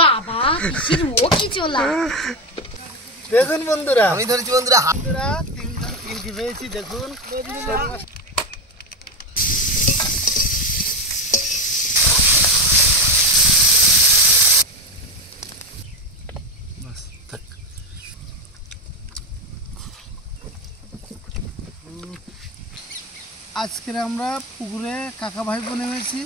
বাবা পিসির ও কি চলা। দেখুন বন্ধুরা, আমি ধরেছি বন্ধুরা হাতরা তিনটি পেয়েছি। দেখুন আজকে আমরা পুকুরে কাকা ভাইপো নেমেছি।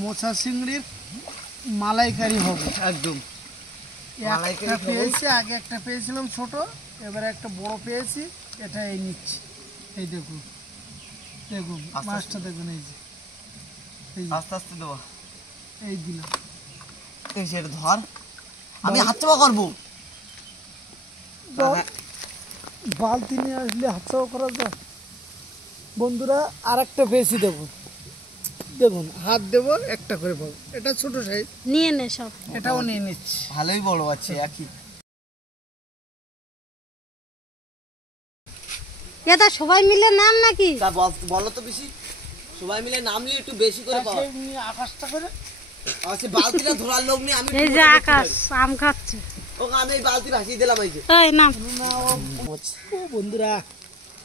মোচা চিংড়ির মালাইকারি হবে একদম। একটা পেয়েছি, আগে একটা পেয়েছিলাম ছোট, এবারে একটা বড় পেয়েছি। এটা এই নিচ্ছি। এই দেখুন দেখুন মাছটা দেখুন, এই যে আস্তে আস্তে দেওয়া, এই দিলাম। এই সেটা ধর, আমি হাত চাপা করবো। বালতি নিয়ে আসলে হাত চাপা করা যায় বন্ধুরা। আর একটা পেয়েছি দেখুন, দেখুন হাত দেবো একটা করে পাবো। এটা ছোট সাইজ, নিয়ে নে সব। এটাও নিয়ে নিচ্ছি, ভালোই বড় আছে একই। এটা সবাই মিলে নাম নাকি? বলো তো বেশি, সবাই মিলে নামলে একটু বেশি করে পাবো। আকাশটা করে আছে বালতিটা ধরার লোক নেই। আমি এই যে আকাশ আম খাচ্ছে, ওকে আমি এই বালতি ভাসিয়ে দিলাম। এই যে এই নাম বন্ধুরা,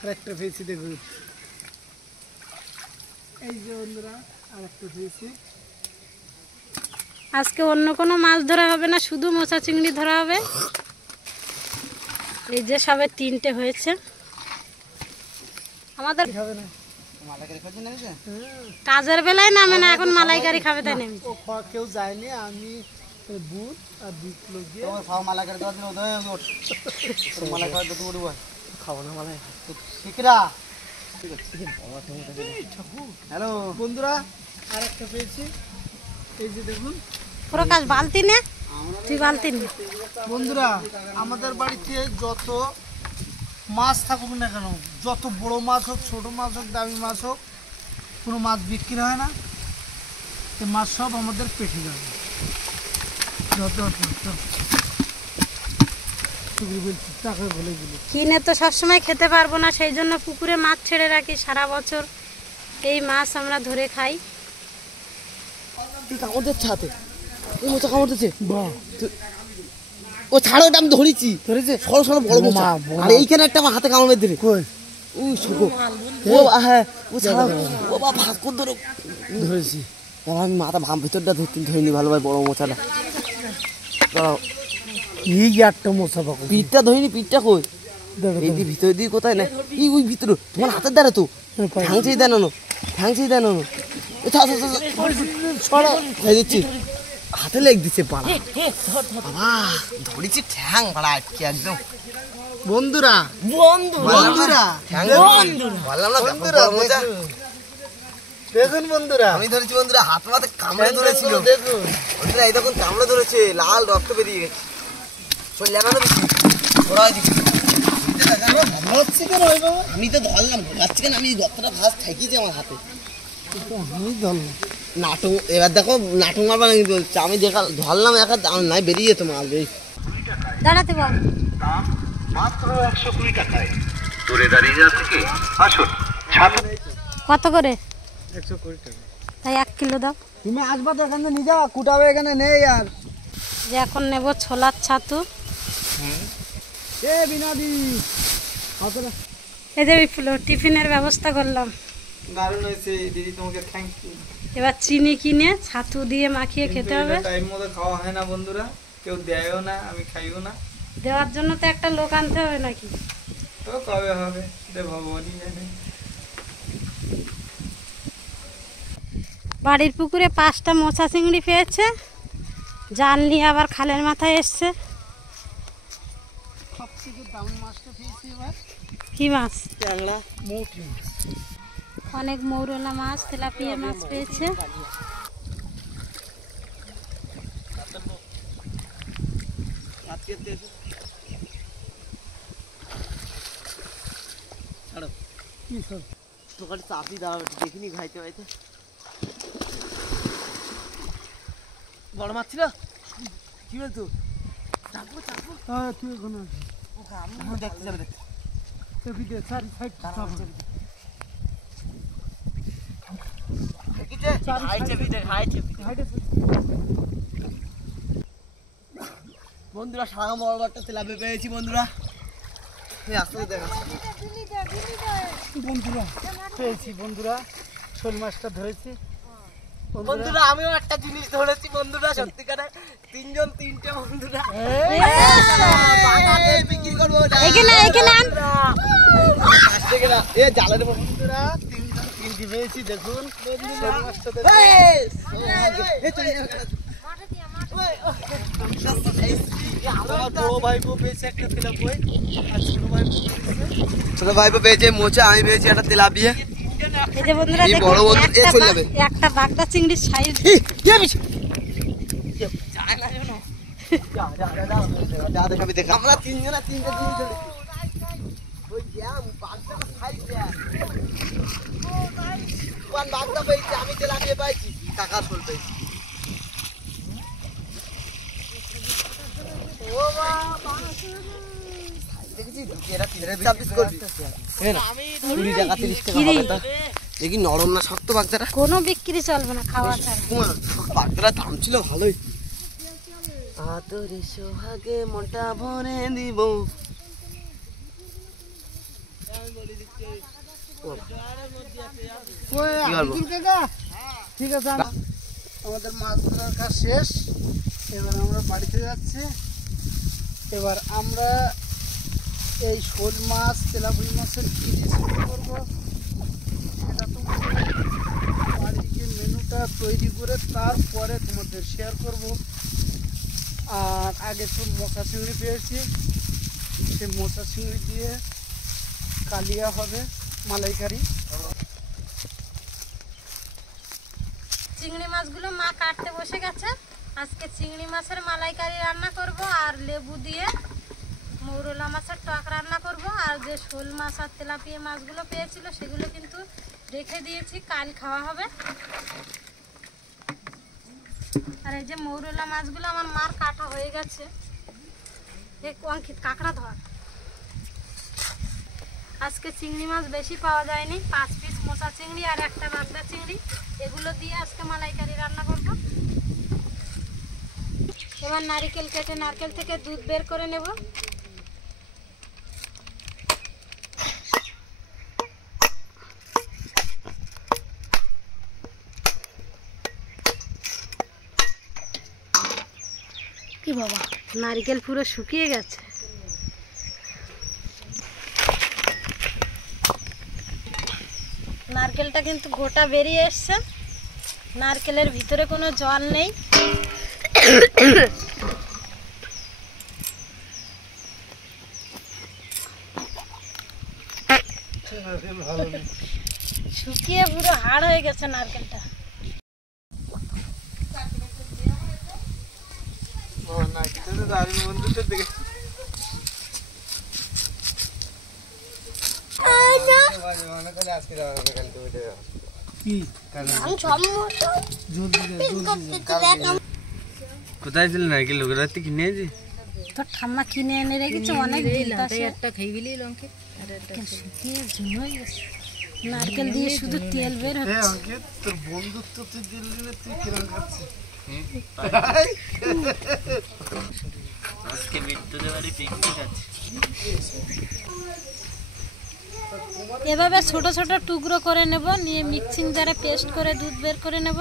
আরেকটা পেয়েছি দেখুন। এই যে বন্ধুরা আরেকটা পেয়েছি। আজকে অন্য কোনো মাছ ধরা হবে না, শুধু মোচা চিংড়ি ধরা হবে। এই যে সবে 3টে হয়েছে। আমাদের কাজের বেলায় নামে না, এখন মালাইকারি খাবে তাই নেমে। কেউ যায়নি, আমি বুট আর 2 কিলো দিয়ে খাওয়া মালাইকারি দেওয়া দিন। মালাইকারি তো তুমি খাবো না মালাই শিখরা। হ্যালো বন্ধুরা, আর একটা পেয়েছি। এই যে দেখুন প্রকাশ বালতি নে, তুই বালতি নে। বন্ধুরা, আমাদের বাড়িতে যত মাছ থাকুক না কেন, যত বড় মাছ হোক ছোট মাছ হোক দামি মাছ হোক, কোনো মাছ বিক্রি হয় না। এই মাছ সব আমাদের পেটে যাবে। কিনে তো সবসময় খেতে পারবো না, সেই জন্য পুকুরে মাছ ছেড়ে রাখি। সারা বছর এই মাছ আমরা ধরে খাই। কামড় দিচ্ছে হাতে, এই মোচা কামড় দিচ্ছে। ও ছাড়ো, ওটা আমি ধরেছি। ধরেছে সরো সরো বড় মোচা। আর এইখানে একটা আমার হাতে কামড় মেরে দিলে। ও শুকো, ও হ্যাঁ, ও ছাড়ো, ও বাবা ভাগ করে ধরো। ধরেছি আমি মাথা ভাম ভিতরটা ধরিনি ভালোভাবে বড় মোচাটা। দাঁড়াও, এই একটা মোচা পাবো। পিঠটা ধরিনি, পিঠটা কই? এই যে ভিতর দিয়ে কোথায় না, এই ওই ভিতরে তোমার হাতের দ্বারা তো ঠ্যাংছেই দেন, ঠ্যাংছেই দেন। দিচ্ছি, হাতে লেগ দিচ্ছে পাড়া। ধরেছি ঠ্যাং পাড়া আটকে একদম। বন্ধুরা বন্ধুরা দেখুন বন্ধুরা, আমি ধরেছি বন্ধুরা, হাত মাথে কামড়ে ধরেছিল। দেখুন বন্ধুরা, এই দেখুন কামড়ে ধরেছে, লাল রক্ত বেরিয়ে গেছে। শরীর লাগানো বেশি ওরাই দিচ্ছি। আমি তো ধরলাম, গাছছি কেন? আমি রক্তটা ভাস ঠেকিয়েছি আমার হাতে। আমি ধরলাম নাটক। এবার দেখো নাটক মারবা না কিন্তু, আমি দেখা ধরলাম একা নাই, বেরিয়ে যেত মাল। দাঁড়াতে বল, মাত্র 120 টাকায় দূরে দাঁড়িয়ে থেকে আসুন। কত করে? 120 টাকা। তাই 1 কিলো দাও। তুমি আসবা তো এখানে নিয়ে যাও, কুটাবে এখানে নেই। আর যে এখন নেব ছোলার ছাতু। বিনাদি এই যে টিফিনের ব্যবস্থা করলাম। দারুণ হয়েছে দিদি, তোমাকে থ্যাংক ইউ। এবার চিনি কিনে ছাতু দিয়ে মাখিয়ে খেতে হবে। টাইম মতো খাওয়া হয় না বন্ধুরা, কেউ দেয়ও না, আমি খাইও না। দেওয়ার জন্য তো একটা লোক আনতে হবে নাকি? তো কবে হবে ভগবানই জানে। বাড়ির পুকুরে 5টা মোচা চিংড়ি পেয়েছে, জাল নিয়ে আবার খালের মাথায় এসছে। সবথেকে দামি মাছটা পেয়েছি এবার। কি মাছ? ট্যাংরা, মৌটি মাছ। অনেক মৌরলা মাছ, তেলাপিয়া মাছ পেয়েছে। চাপি দাঁড়াবে, দেখিনি খাইতে পাইতে। বড় মাছ ছিল, কি বলতো? তুই ওখানে দেখতে যাবে, দেখতে বন্ধুরা সারা বড় একটা তেলাপিয়া পেয়েছি বন্ধুরা। এই আস্তে দেখা বন্ধুরা পেয়েছি বন্ধুরা, শোল মাছটা ধরেছি বন্ধুরা। আমিও একটা জিনিস ধরেছি বন্ধুরা, সত্যিকারে তিনজন তিনটে বন্ধুরা। বাগানে বিক্রি করবো এখানে আন। এ জালের বন্ধুরা, তিনজন তিনটি পেয়েছি দেখুন। শোল মাছটা বড় ভাইপো পেয়েছে একটা তেলাপিয়া, আর ছোট ভাইপো পেয়েছে মোচা, আমি পেয়েছি একটা তেলাপিয়া। এই যে বন্ধুরা এই দেখুন, বড় বন্ধু এ চলে যাবে। একটা বাগদা চিংড়ির সাইজ। আমরা তিনজন তিনটে জিনিস ধরেছি। ওই জ্যাম বাগদা সাইজ কোন বাগদা পেয়েছি, আমি তেলাপিয়া পাইছি, কাকা শোল পেয়েছি। দেখি নরম না শক্ত বাগদাটা? কোনো বিক্রি চলবে না খাওয়া ছাড়া। বাগদাটার দাম ছিল ভালোই। আদরে সোহাগে মোটা ভরে দিব। ঠিক আছে, আমাদের মাছ ধরার কাজ শেষ। এবার আমরা বাড়িতে যাচ্ছি। এবার আমরা এই শোল মাছ তেলাপিয়া মাছের কি করবো সেটা তোমাদের বাড়ি গিয়ে মেনুটা তৈরি করে তারপরে তোমাদের শেয়ার করব। আর আগে তো মোচা চিংড়ি পেয়েছি, সেই মোচা চিংড়ি দিয়ে কালিয়া হবে, মালাইকারি। চিংড়ি মাছগুলো মা কাটতে বসে গেছে। আজকে চিংড়ি মাছের মালাইকারি রান্না করব, আর লেবু দিয়ে মৌরলা মাছের টক রান্না করব। আর যে শোল মাছ আর তেলাপিয়া মাছগুলো পেয়েছিল সেগুলো কিন্তু রেখে দিয়েছি, কাল খাওয়া হবে। আর এই যে মৌরলা মাছগুলো আমার মার কাটা হয়ে গেছে। অঙ্কিত কাঁকড়া ধর। আজকে চিংড়ি মাছ বেশি পাওয়া যায়নি, 5 পিস মোচা চিংড়ি আর একটা বাগদা চিংড়ি, এগুলো দিয়ে আজকে মালাইকারি রান্না করব। এবার নারকেল কেটে নারকেল থেকে দুধ বের করে নেব। কি বাবা, নারকেল পুরো শুকিয়ে গেছে। নারকেলটা কিন্তু গোটা বেরিয়ে এসছে, নারকেলের ভিতরে কোনো জল নেই। শুকিয়ে পুরো হাড় হয়ে গেছে নারকেলটা। কোথায় ছিল নারকেল? লোকের রাতে কিনে এনেছি তোর ঠাম্মা কিনে এনে রেখেছে অনেক দিন। একটা খাইবিলি লঙ্কে শুকিয়ে ঝুন হয়ে গেছে। নারকেল দিয়ে শুধু তেল বের হচ্ছে। তোর বন্ধুত্ব তুই দিল দিলে তুই কিরম খাচ্ছিস? আজকে মৃত্যুদের বাড়ি পিকনিক আছে। এভাবে ছোট ছোট টুকরো করে নেব, নিয়ে মিক্সিং জারে পেস্ট করে দুধ বের করে নেব।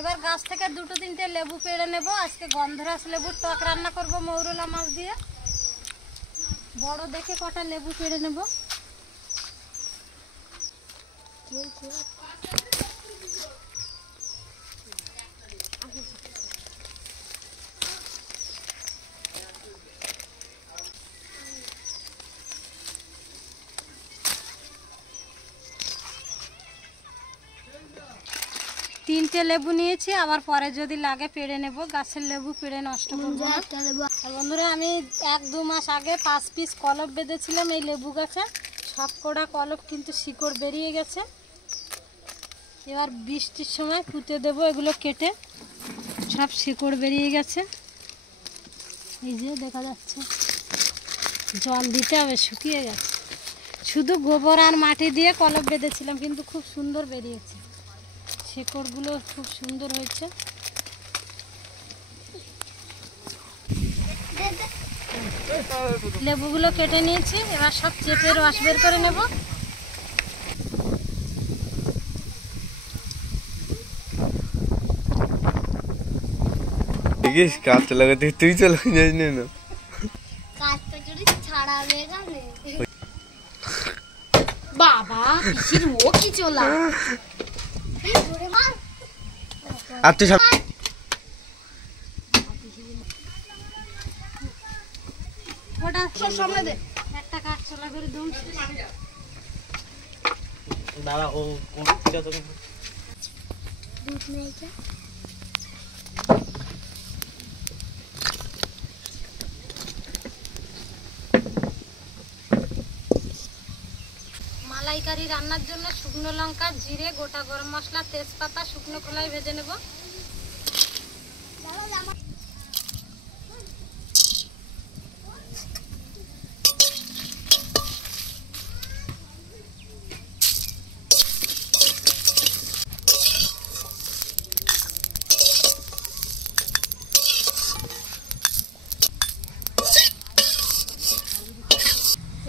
এবার গাছ থেকে 2-3টে লেবু পেড়ে নেব। আজকে গন্ধরাজ লেবুর টক রান্না করব মৌরলা মাছ দিয়ে। বড় দেখে কটা লেবু পেড়ে নেব। তিনটে লেবু নিয়েছি, আবার পরে যদি লাগে পেড়ে নেব। গাছের লেবু পেড়ে নষ্ট করবো না। আর বন্ধুরা, আমি 1-2 মাস আগে 5 পিস কলপ বেঁধেছিলাম এই লেবু গাছে। সব কটা কলপ কিন্তু শিকড় বেরিয়ে গেছে। এবার বৃষ্টির সময় পুঁতে দেবো এগুলো কেটে। সব শিকড় বেরিয়ে গেছে, এই যে দেখা যাচ্ছে। জল দিতে হবে, শুকিয়ে গেছে। শুধু গোবর আর মাটি দিয়ে কলপ বেঁধেছিলাম, কিন্তু খুব সুন্দর বেরিয়েছে। শেকড়গুলো খুব সুন্দর হয়েছে। লেবুগুলো কেটে নিয়েছি, এবার সব চেপে রস বের করে নেব। দেখিস কাঁচটা লাগাতে তুই চলে যাস না। বাবা পিসির ও কি চলা আর তুই ওটা সামনে দে, একটা কাঠ চলা করে দম দাদা ও কোন দুধ নেই কে মালাইকারি রান্নার জন্য শুকনো লঙ্কা, জিরে, গোটা গরম মশলা, তেজপাতা শুকনো খোলায় ভেজে নেব।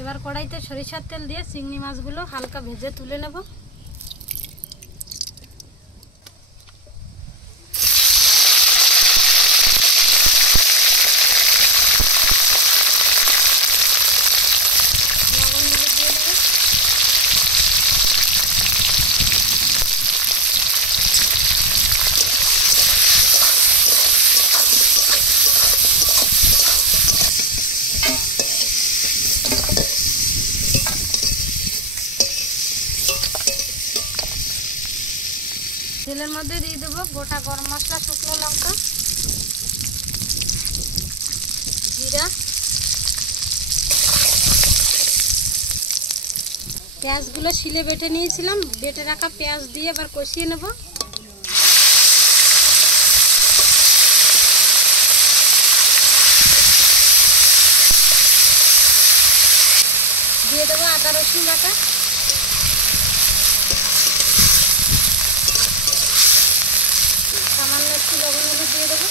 এবার কড়াইতে সরিষার তেল দিয়ে চিংড়ি মাছগুলো হালকা ভেজে তুলে নেব। তেলের মধ্যে দিয়ে দেবো গোটা গরম মশলা, শুকনো লঙ্কা, জিরা, পেঁয়াজগুলো শিলে বেটে নিয়েছিলাম, বেটে রাখা পেঁয়াজ দিয়ে এবার কষিয়ে নেব। দিয়ে দেবো আদা রসুন বাটা, সামান্য একটু লবণ হলুদ দিয়ে দেবো।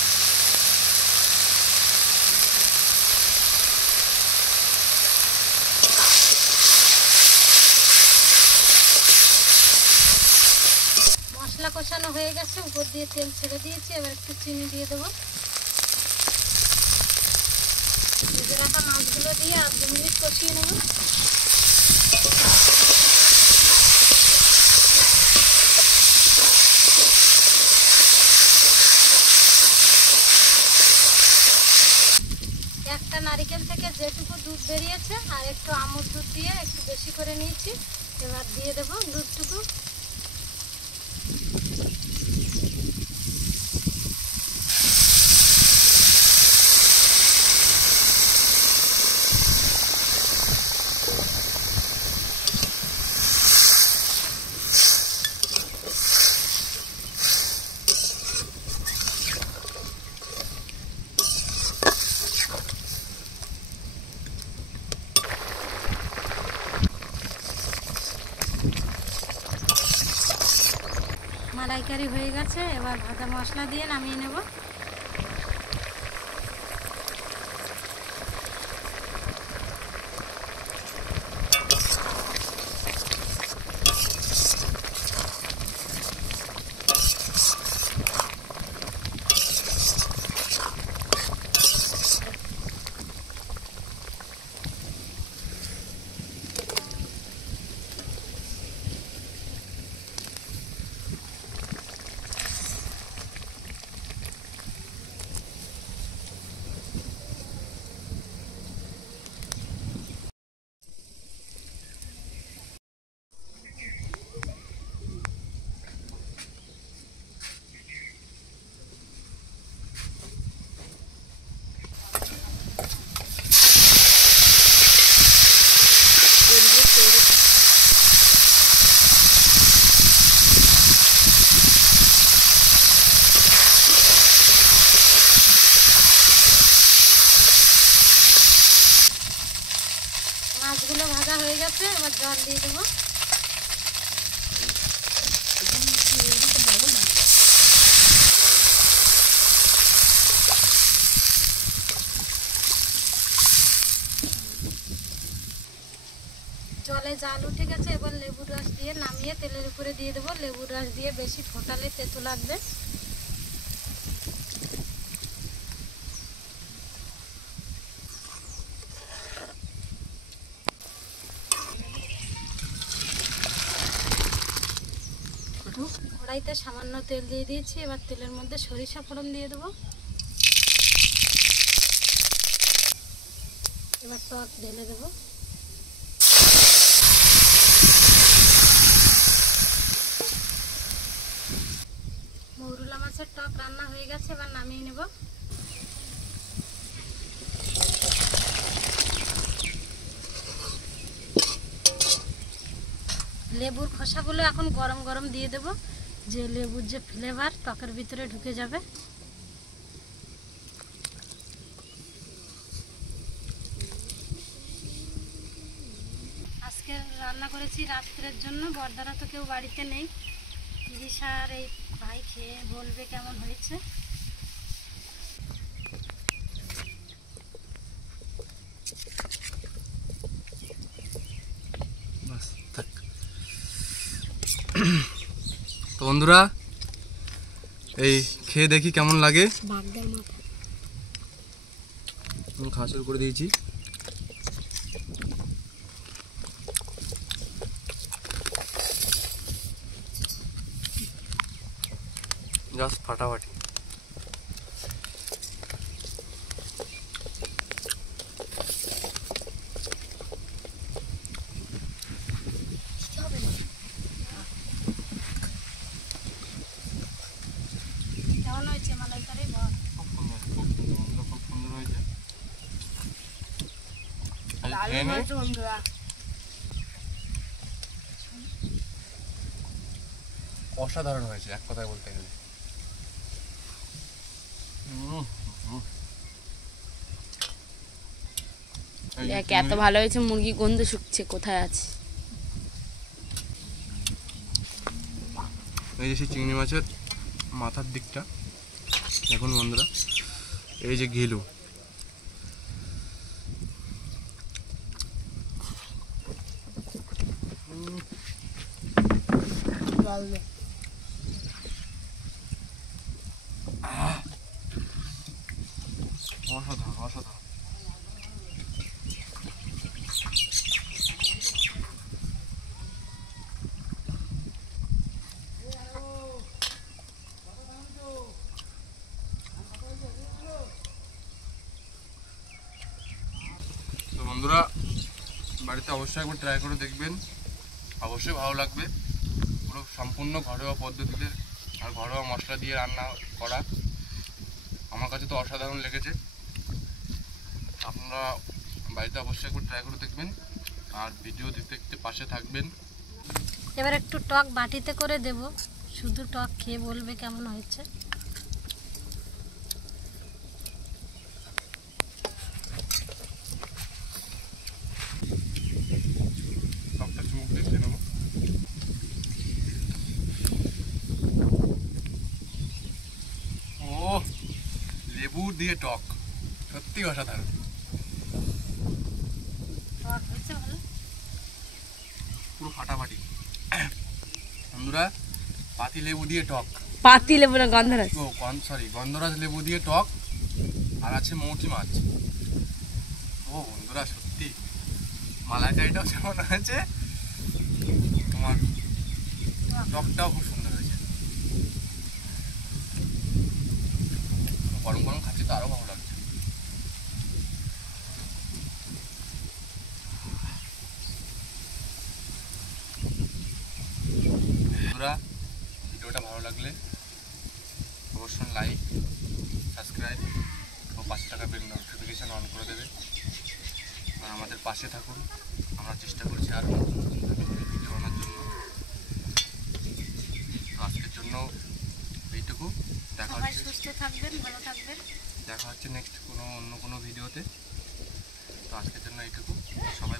মশলা কষানো হয়ে গেছে, উপর দিয়ে তেল ছেড়ে দিয়েছি, এবার একটু চিনি দিয়ে দেবো। ভেজে রাখা মাছগুলো দিয়ে আর 2 মিনিট কষিয়ে নেব। একটা নারকেল থেকে যেটুকু দুধ বেরিয়েছে আর একটু আমুল দুধ দিয়ে একটু বেশি করে নিয়েছি, এবার দিয়ে দেবো দুধটুকু। মালাইকারি হয়ে গেছে, এবার ভাজা মশলা দিয়ে নামিয়ে নেব। মাছগুলো ভাজা হয়ে গেছে, এবার জল দিয়ে দেবো। গেছে। এবার লেবুর রস দিয়ে নামিয়ে তেলের উপরে দিয়ে দেবো। লেবুর রস দিয়ে বেশি ফোটালে তেতো লাগবে। কড়াইতে সামান্য তেল দিয়ে দিয়েছি। এবার তেলের মধ্যে সরিষা ফোড়ন দিয়ে দেবো। এবার টক ঢেলে দেবো। মৌরলা মাছের টক রান্না হয়ে গেছে। এবার নামিয়ে নেব। লেবুর খোসাগুলো এখন গরম গরম দিয়ে দেব, যে লেবুর যে ফ্লেভার টকের ভিতরে ঢুকে যাবে। আজকে রান্না করেছি রাত্রের জন্য। বর্দারা তো কেউ বাড়িতে নেই। তিরিশা আর এই ভাই খেয়ে বলবে কেমন হয়েছে। তো বন্ধুরা এই খেয়ে দেখি কেমন লাগে। খাওয়া শুরু করে দিয়েছি। জাস্ট ফাটাফাটি। কেমন হয়েছে মালাইকারি? বল। খুব সুন্দর হয়েছে। অসাধারণ হয়েছে এক কথায় বলতে গেলে। দেখ এত ভালো হয়েছে, মুরগি গন্ধ শুকছে, কোথায় আছে? এই যে সেই চিংড়ি মাছের মাথার দিকটা দেখুন বন্ধুরা, এই যে ঘিলু। অসাধারণ অসাধারণ। তো বন্ধুরা বাড়িতে অবশ্যই একবার ট্রাই করে দেখবেন, অবশ্যই ভালো লাগবে। পুরো সম্পূর্ণ ঘরোয়া পদ্ধতিতে আর ঘরোয়া মশলা দিয়ে রান্না করা। আমার কাছে তো অসাধারণ লেগেছে। আপনারা বাড়িতে অবশ্যই একবার ট্রাই করে দেখবেন আর ভিডিও দেখতে দেখতে পাশে থাকবেন। এবার একটু টক বাটিতে করে দেব, শুধু টক খেয়ে বলবে কেমন হয়েছে। টকটা চুমুক দিয়ে খেয়ে নেবো। ও লেবু দিয়ে টক সত্যি অসাধারণ। টক হয়েছে ভালো, পুরো ফাটাফাটি। বন্ধুরা পাতি লেবু দিয়ে টক, পাতি লেবু না গন্ধরাজ। ও সরি গন্ধরাজ লেবু দিয়ে টক, আর আছে মৌচি মাছ। ও বন্ধুরা সত্যি মালাইকারিটাও যেমন হয়েছে, তোমার টকটাও খুব সুন্দর হয়েছে। গরম গরম খাচ্ছি তো আরো ভালো লাগছে। বন্ধুরা ভিডিওটা ভালো লাগলে অবশ্যই লাইক, সাবস্ক্রাইব ও 5 টাকা বেল নোটিফিকেশান অন করে দেবে। আর আমাদের পাশে থাকুন। আমরা চেষ্টা করছি আরও নতুন নতুন ভিডিও আনার জন্য। তো আজকের জন্য এইটুকু। দেখা সবাই হচ্ছে সুস্থ থাকবেন, ভালো থাকবেন। দেখা হচ্ছে নেক্সট অন্য কোনো ভিডিওতে। তো আজকের জন্য এইটুকু। সবাই